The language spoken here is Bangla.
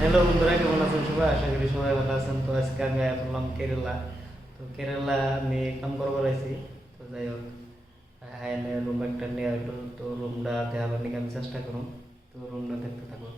হ্যালো বন্ধুরা, কেমন আছেন সবাই? আশা করি সবাই ভালো আছেন। তো আজকে আমি বললাম কেরালা। তো কেরালা আমি কাম করবার আইছি। তো যাই হোক, আইনে রুম একটা নিয়ে হইলো। তো রুমটা দেখাবার নিয়ে আমি চেষ্টা করুন। তো রুমটা দেখতে থাকো।